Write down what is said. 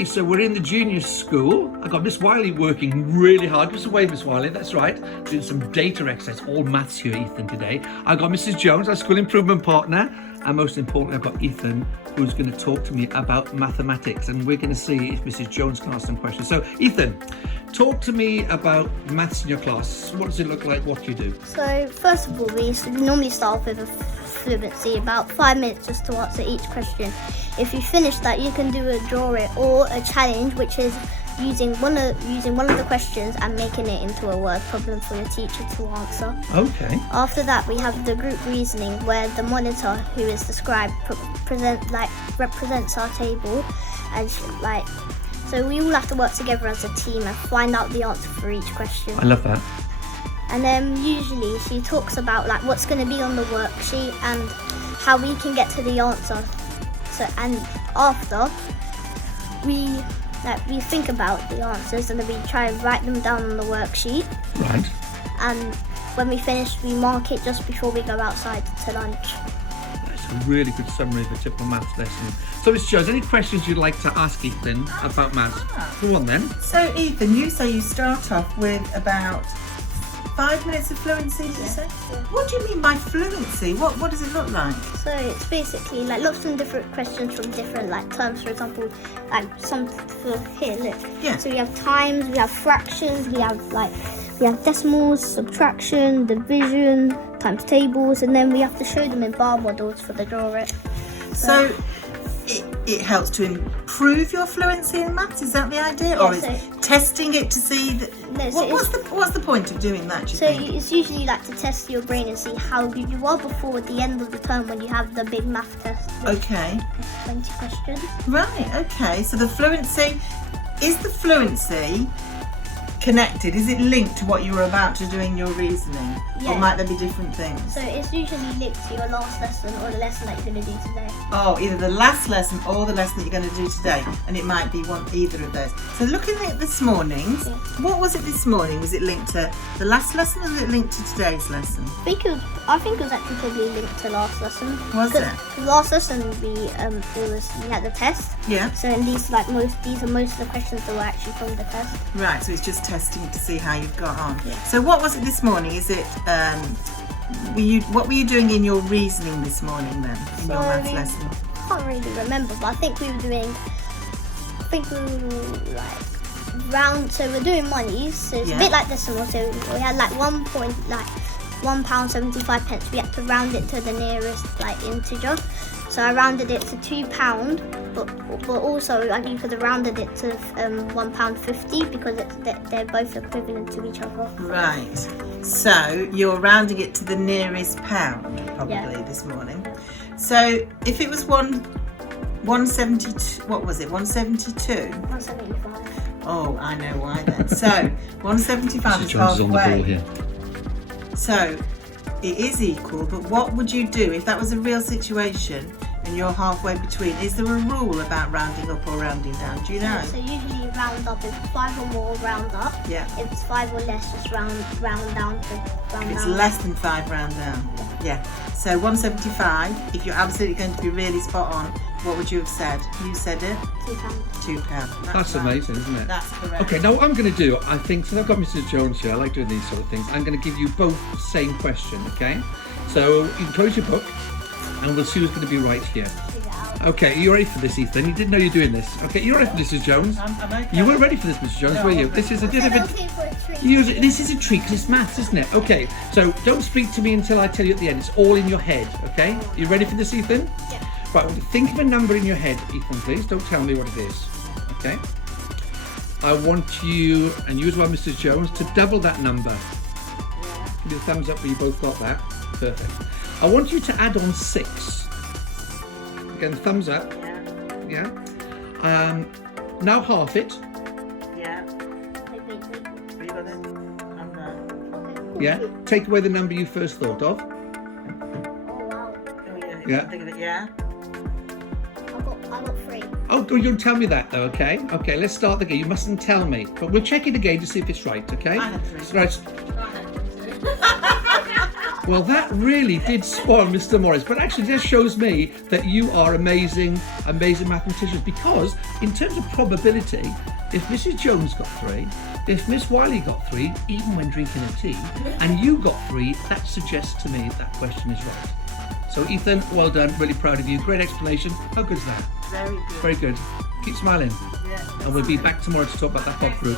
Okay, so we're in the junior school. I've got Miss Wiley working really hard. Give us a wave, Miss Wiley. That's right. Doing some data exercise. All maths here, Ethan, today. I've got Mrs. Jones, our school improvement partner. And most importantly, I've got Ethan, who's going to talk to me about mathematics. And we're going to see if Mrs. Jones can ask some questions. So, Ethan, talk to me about maths in your class. What does it look like? What do you do? So, first of all, we normally start off with a fluency, about 5 minutes just to answer each question. If you finish that, you can do a draw it or a challenge, which is using one of the questions and making it into a word problem for your teacher to answer. Okay. After that, we have the group reasoning, where the monitor, who is the scribe, represents our table, and so we all have to work together as a team and find out the answer for each question. I love that. And then usually she talks about what's going to be on the worksheet and how we can get to the answer. So, and after we think about the answers and then we try and write them down on the worksheet. Right. And when we finish, we mark it just before we go outside to lunch. That's a really good summary of a typical maths lesson. So, Mr. Jones, any questions you'd like to ask Ethan about maths? Go on then. So, Ethan, you say you start off with about 5 minutes of fluency, did you say? Yeah. What do you mean by fluency? What does it look like? So it's basically lots of different questions from different terms. For example, some for here. Look. Yeah. So we have times, we have fractions, we have decimals, subtraction, division, times tables, and then we have to show them in bar models for the draw it. So it helps to improve your fluency in maths. Is that the idea, or is testing it to see that? No, so what's the point of doing that? Do you so think? It's usually to test your brain and see how good you are before the end of the term when you have the big math test. Okay. 20 questions. Right. Okay. So the fluency connected? Is it linked to what you were about to do in your reasoning, Yeah. or might there be different things? So it's usually linked to your last lesson or the lesson that you're going to do today. Oh, either the last lesson or the lesson that you're going to do today, and it might be either of those. So looking at this morning's, what was it this morning? Was it linked to the last lesson, or was it linked to today's lesson? I think it was actually probably linked to last lesson. Was it? Because last lesson we had the test. Yeah. So these are most of the questions that were actually from the test. Right. So it's just testing to see how you've got on. Yeah. So what was it this morning? Is it what were you doing in your reasoning this morning then, in your maths lesson? I can't really remember, but I think we were round. So we're doing monies. So it's a bit like decimal. So we had £1.75 pence. We had to round it to the nearest integer. So I rounded it to £2, but also you could have rounded it to £1.50 because they're both equivalent to each other. Right. So you're rounding it to the nearest pound probably this morning. So if it was 172, what was it? 172. 175. Oh, I know why then. So 175 is Jones is on the ball halfway. here. So it is equal, but what would you do if that was a real situation and you're halfway between? Is there a rule about rounding up or rounding down? Do you know? So usually round up, if 5 or more, round up. Yeah. If it's 5 or less, just round down to round It's down. less than 5, round down. Yeah. So 175, if you're absolutely going to be really spot on, what would you have said? You said it? £2. That's right. amazing, isn't it? That's correct. Okay, now what I'm going to do, I think, since I've got Mrs. Jones here, I like doing these sort of things, I'm going to give you both the same question, okay? So you can close your book and we'll see who's going to be right here. Okay, are you ready for this, Ethan? You didn't know you're doing this. Okay, you ready for this, Mrs. Jones? I'm okay. You were ready for this, Mrs. Jones, were you? This is a bit of a... This is a treat because it's maths, isn't it? Okay, so don't speak to me until I tell you at the end. It's all in your head, okay? You ready for this, Ethan? Yeah. Right, think of a number in your head, Ethan, please. Don't tell me what it is, okay? I want you, and you as well, Mrs. Jones, to double that number. Give me a thumbs up when you both got that. Perfect. I want you to add on 6. Again, thumbs up. Yeah. Now half it. Yeah. Wait. You got it? I'm done. Yeah. Take away the number you first thought of. Oh wow. Oh, yeah. Yeah. Think of it, yeah. I got 3. Oh, you don't tell me that though, okay? Okay, let's start the game. You mustn't tell me. But we'll check it again to see if it's right, okay? I had 3. Right. Well, that really did spoil Mr. Morris, but actually this shows me that you are amazing mathematicians, because in terms of probability, if Mrs. Jones got 3, if Miss Wiley got 3, even when drinking a tea, and you got 3, that suggests to me that question is right. So Ethan, well done, really proud of you. Great explanation. How good's that? Very good. Very good. Keep smiling. Yeah. And we'll be back tomorrow to talk about that pop fruit.